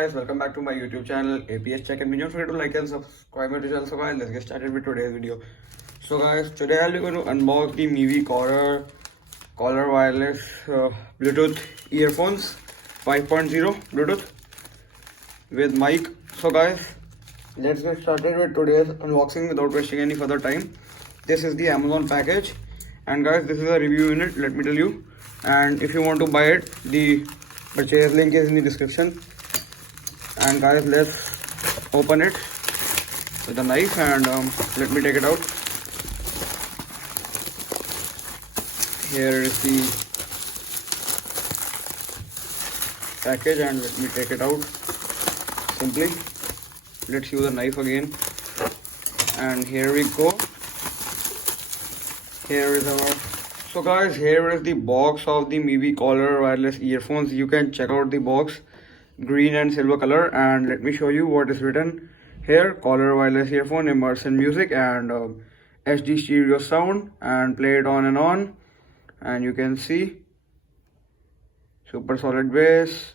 guys, welcome back to my YouTube channel APS Check and don't forget to like and subscribe my channel. So guys, let's get started with today's video. So guys, today I'll be going to unbox the Mivi collar wireless Bluetooth earphones 5.0 Bluetooth with mic. So guys, let's get started with today's unboxing without wasting any further time. This is the Amazon package, and guys, this is a review unit, let me tell you. And if you want to buy it, the purchase link is in the description. And guys, let's open it with a knife and let me take it out. Here is the package and let me take it out simply. Let's use a knife again, and here we go. Here is our So guys, here is the box of the Mivi collar wireless earphones. You can check out the box, green and silver color, and let me show you what is written here. Collar wireless earphone, immersion music and HD stereo sound, and play it on and on. And you can see super solid bass.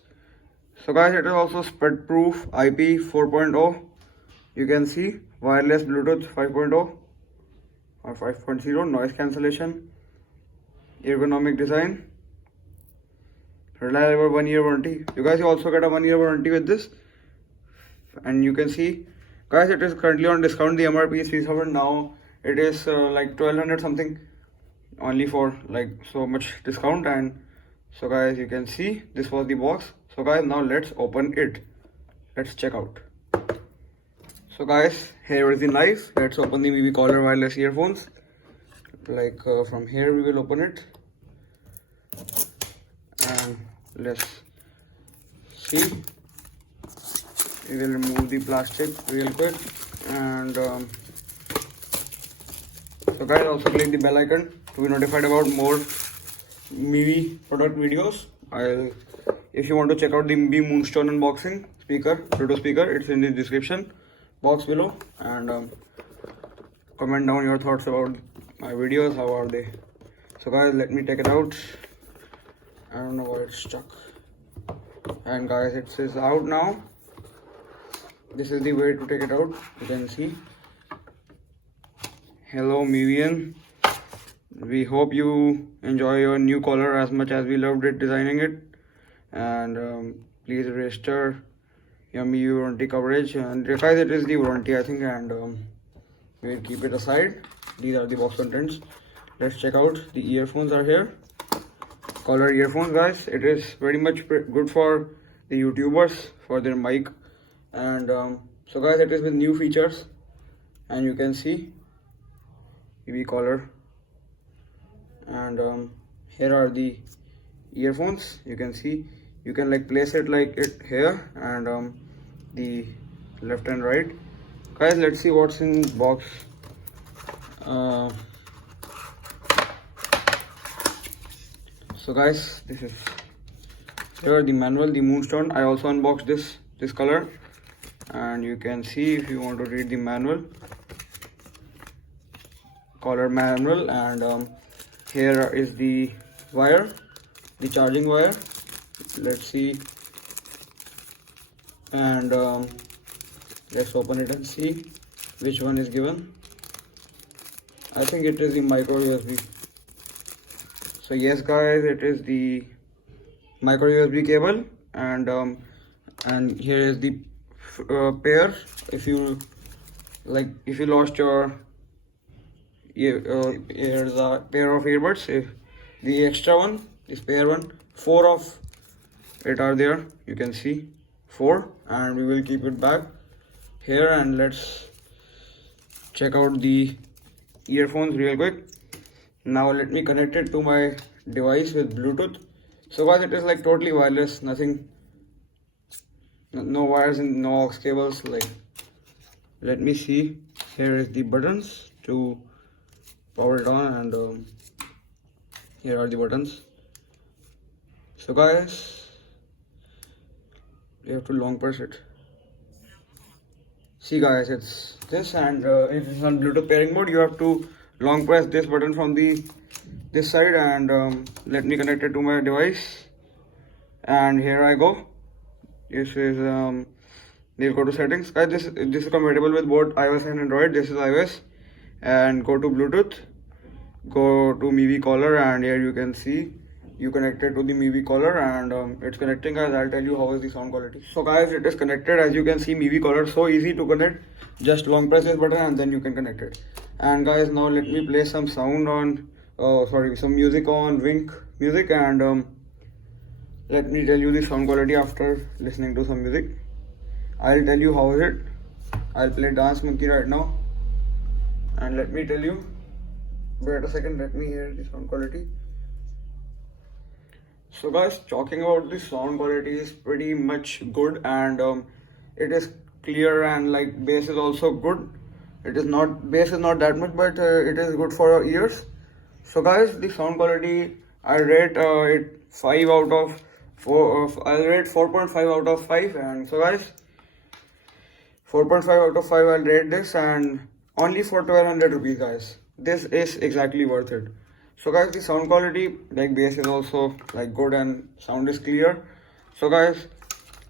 So guys, it is also spread proof, IP 4.0. You can see wireless Bluetooth 5.0 or 5.0, noise cancellation, ergonomic design, reliable 1-year warranty. You guys also get a 1-year warranty with this. And you can see guys, it is currently on discount. The MRP is 3,000. Now it is like 1,200 something, only for like so much discount. And so guys, you can see this was the box. So guys, now let's open it. Let's check out. So guys, here is the knife. Let's open the Mivi collar wireless earphones. Like from here we will open it, and let's see. We will remove the plastic real quick. And so guys, also click the bell icon to be notified about more Mivi product videos. If you want to check out the Mivi Moonstone unboxing Bluetooth speaker, it's in the description box below. And comment down your thoughts about my videos, how are they. So guys, let me take it out. I don't know why it's stuck. And guys, it is out now. This is the way to take it out. You can see. Hello Mivian, we hope you enjoy your new collar as much as we loved it designing it. And please register your Mivi warranty coverage. And guys, it is the warranty, I think, and we'll keep it aside. These are the box contents. Let's check out. The earphones are here. Collar earphones, guys. It is very much good for the YouTubers for their mic. And so guys, it is with new features. And you can see Mivi collar. And here are the earphones. You can see you can like place it like it here, and the left and right. Guys, let's see what's in the box. So guys, this is here the manual, the Moonstone. I also unboxed this color, and you can see if you want to read the manual, collar manual. And here is the wire, the charging wire. Let's see. And let's open it and see which one is given. I think it is the micro USB. So yes guys, it is the micro USB cable. And here is the pair. If you lost your here's a pair of earbuds. If the extra one, this pair one, 4 of it are there. You can see 4, and we will keep it back here. And let's check out the earphones real quick. Now let me connect it to my device with Bluetooth. So guys, it is like totally wireless, nothing, no wires and no aux cables. Like, let me see. Here is the buttons to power it on, and here are the buttons. So guys, you have to long press it. See guys, it's this, and if it's on Bluetooth pairing mode, you have to long press this button from this side. And let me connect it to my device, and here I go. This is we'll go to settings, guys. This is compatible with both iOS and Android. This is iOS, and go to Bluetooth, go to Mivi collar, and here you can see you connected to the Mivi collar, and it's connecting, guys. I'll tell you how is the sound quality. So guys, it is connected. As you can see, Mivi collar, so easy to connect. Just long press this button and then you can connect it. And guys, now let me play some sound on some music on Wink music, and let me tell you the sound quality after listening to some music. I'll tell you how is it. I'll play Dance Monkey right now, and let me tell you. Wait a second, let me hear the sound quality. So guys, talking about the sound quality is pretty much good, and it is clear, and like bass is also good. Bass is not that much, but it is good for your ears. So guys, the sound quality I rate it 5 out of 4. I'll rate 4.5 out of 5, and so guys, 4.5 out of 5 I'll rate this, and only for 1200 rupees, guys. This is exactly worth it. So guys, the sound quality, like bass is also like good and sound is clear. So guys,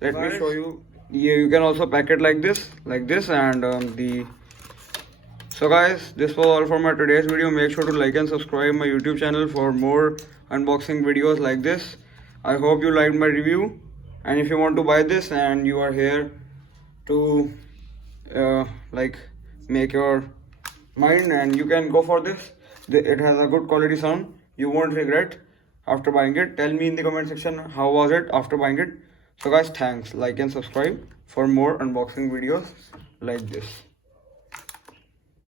let me show you. Yeah, you can also pack it like this, and so guys, this was all for my today's video. Make sure to like and subscribe my YouTube channel for more unboxing videos like this. I hope you liked my review, and if you want to buy this and you are here to like make your mind, and you can go for this. It has a good quality sound. You won't regret after buying it. Tell me in the comment section how was it after buying it. So guys, thanks. Like and subscribe for more unboxing videos like this.